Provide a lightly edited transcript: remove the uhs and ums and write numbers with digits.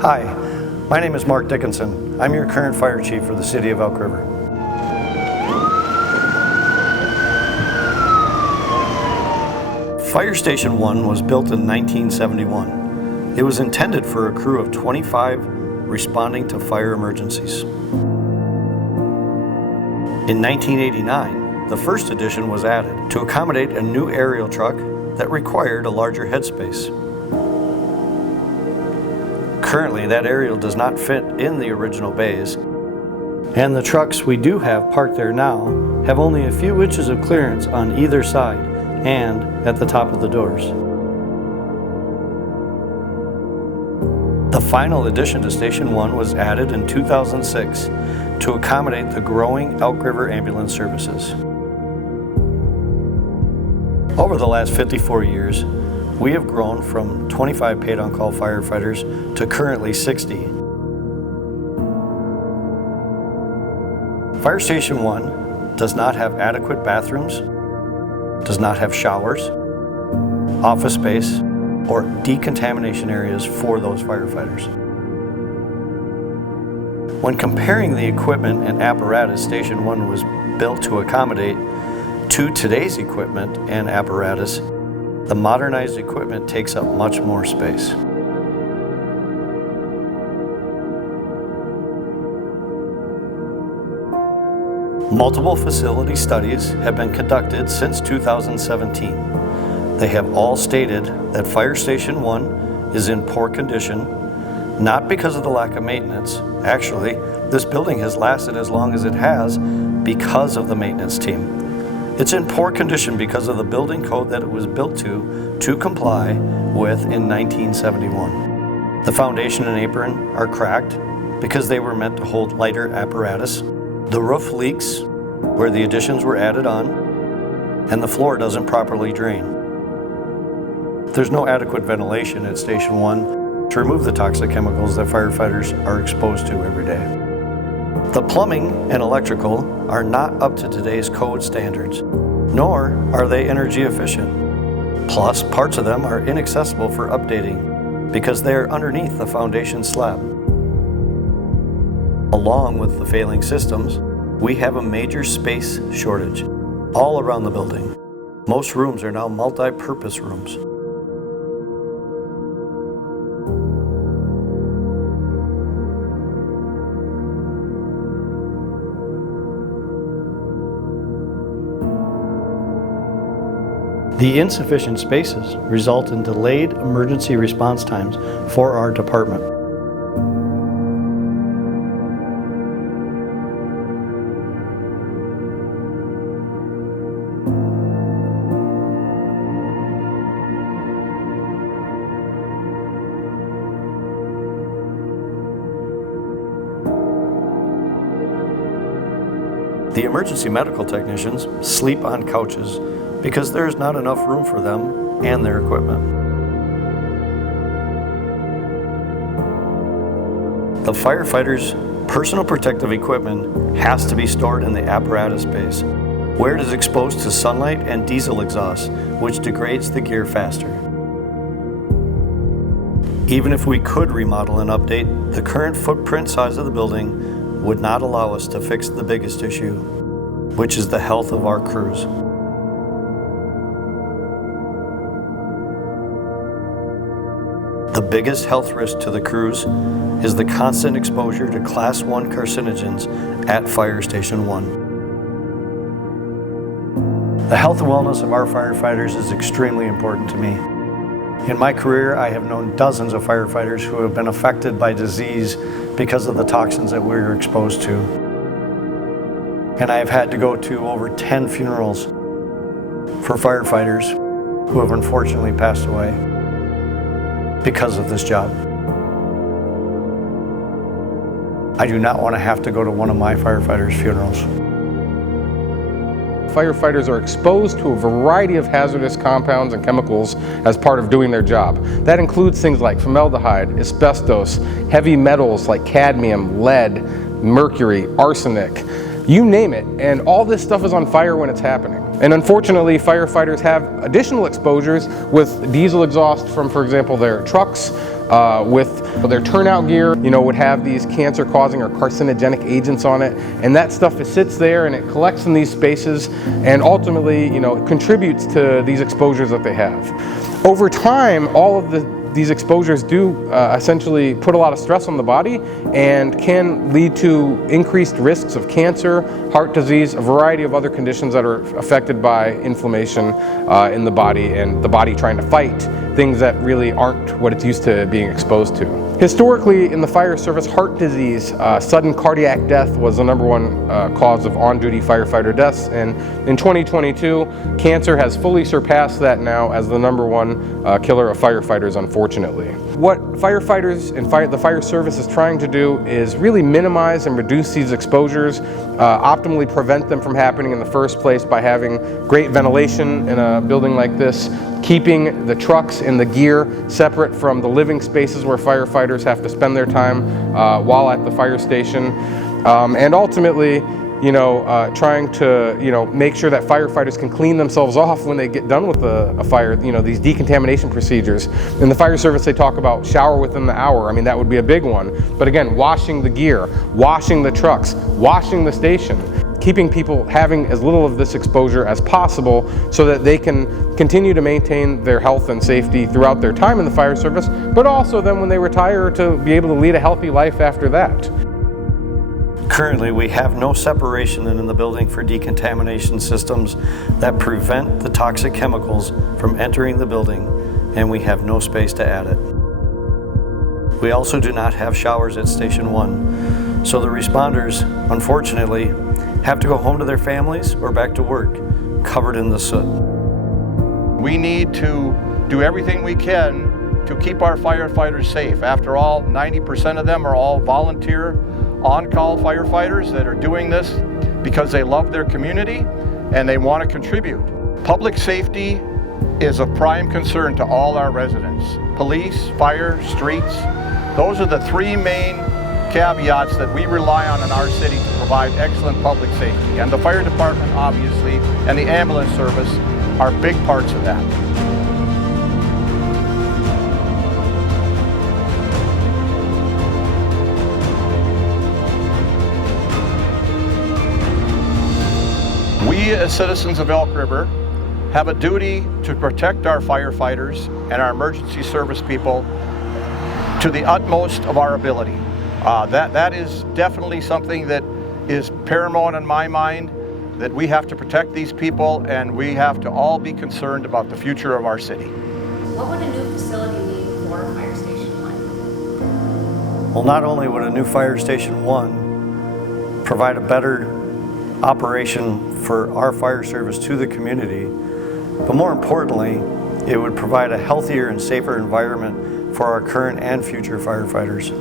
Hi, my name is Mark Dickinson. I'm your current fire chief for the city of Elk River. Fire Station 1 was built in 1971. It was intended for a crew of 25 responding to fire emergencies. In 1989, the first addition was added to accommodate a new aerial truck that required a larger headspace. Currently, that aerial does not fit in the original bays, and the trucks we do have parked there now have only a few inches of clearance on either side and at the top of the doors. The final addition to Station 1 was added in 2006 to accommodate the growing Elk River ambulance services. Over the last 54 years, we have grown from 25 paid-on-call firefighters to currently 60. Fire Station 1 does not have adequate bathrooms, does not have showers, office space, or decontamination areas for those firefighters. When comparing the equipment and apparatus Station 1 was built to accommodate to today's equipment and apparatus, the modernized equipment takes up much more space. Multiple facility studies have been conducted since 2017. They have all stated that Fire Station 1 is in poor condition, not because of the lack of maintenance. Actually, this building has lasted as long as it has because of the maintenance team. It's in poor condition because of the building code that it was built to comply with in 1971. The foundation and apron are cracked because they were meant to hold lighter apparatus. The roof leaks where the additions were added on, and the floor doesn't properly drain. There's no adequate ventilation at Station 1 to remove the toxic chemicals that firefighters are exposed to every day. The plumbing and electrical are not up to today's code standards, nor are they energy efficient. Plus, parts of them are inaccessible for updating because they are underneath the foundation slab. Along with the failing systems, we have a major space shortage all around the building. Most rooms are now multi-purpose rooms. The insufficient spaces result in delayed emergency response times for our department. The emergency medical technicians sleep on couches because there is not enough room for them and their equipment. The firefighters' personal protective equipment has to be stored in the apparatus space, where it is exposed to sunlight and diesel exhaust, which degrades the gear faster. Even if we could remodel and update, the current footprint size of the building would not allow us to fix the biggest issue, which is the health of our crews. The biggest health risk to the crews is the constant exposure to Class 1 carcinogens at Fire Station 1. The health and wellness of our firefighters is extremely important to me. In my career, I have known dozens of firefighters who have been affected by disease because of the toxins that we were exposed to. And I have had to go to over 10 funerals for firefighters who have unfortunately passed away because of this job. I do not want to have to go to one of my firefighters' funerals. Firefighters are exposed to a variety of hazardous compounds and chemicals as part of doing their job. That includes things like formaldehyde, asbestos, heavy metals like cadmium, lead, mercury, arsenic, you name it, and all this stuff is on fire when it's happening. And unfortunately, firefighters have additional exposures with diesel exhaust from, for example, their trucks, with their turnout gear, would have these cancer-causing or carcinogenic agents on it, and that stuff sits there and it collects in these spaces, and ultimately, contributes to these exposures that they have. Over time, all of these exposures do essentially put a lot of stress on the body and can lead to increased risks of cancer, heart disease, a variety of other conditions that are affected by inflammation in the body and the body trying to fight things that really aren't what it's used to being exposed to. Historically, in the fire service, heart disease, sudden cardiac death was the #1 cause of on-duty firefighter deaths, and in 2022, cancer has fully surpassed that now as the #1 killer of firefighters, unfortunately. What firefighters and the fire service is trying to do is really minimize and reduce these exposures, optimally prevent them from happening in the first place by having great ventilation in a building like this, keeping the trucks and the gear separate from the living spaces where firefighters have to spend their time while at the fire station, and ultimately, trying to, make sure that firefighters can clean themselves off when they get done with a fire, these decontamination procedures. In the fire service, they talk about shower within the hour. I mean, that would be a big one. But again, washing the gear, washing the trucks, washing the station, keeping people having as little of this exposure as possible so that they can continue to maintain their health and safety throughout their time in the fire service, but also then when they retire to be able to lead a healthy life after that. Currently, we have no separation in the building for decontamination systems that prevent the toxic chemicals from entering the building, and we have no space to add it. We also do not have showers at Station 1, so the responders, unfortunately, have to go home to their families or back to work, covered in the soot. We need to do everything we can to keep our firefighters safe. After all, 90% of them are all volunteer on-call firefighters that are doing this because they love their community and they want to contribute. Public safety is of prime concern to all our residents. Police, fire, streets, those are the three main caveats that we rely on in our city to provide excellent public safety. And the fire department, obviously, and the ambulance service are big parts of that. We as citizens of Elk River have a duty to protect our firefighters and our emergency service people to the utmost of our ability. That is definitely something that is paramount in my mind, that we have to protect these people and we have to all be concerned about the future of our city. What would a new facility mean for Fire Station 1? Well, not only would a new Fire Station 1 provide a better operation for our fire service to the community, but more importantly, it would provide a healthier and safer environment for our current and future firefighters.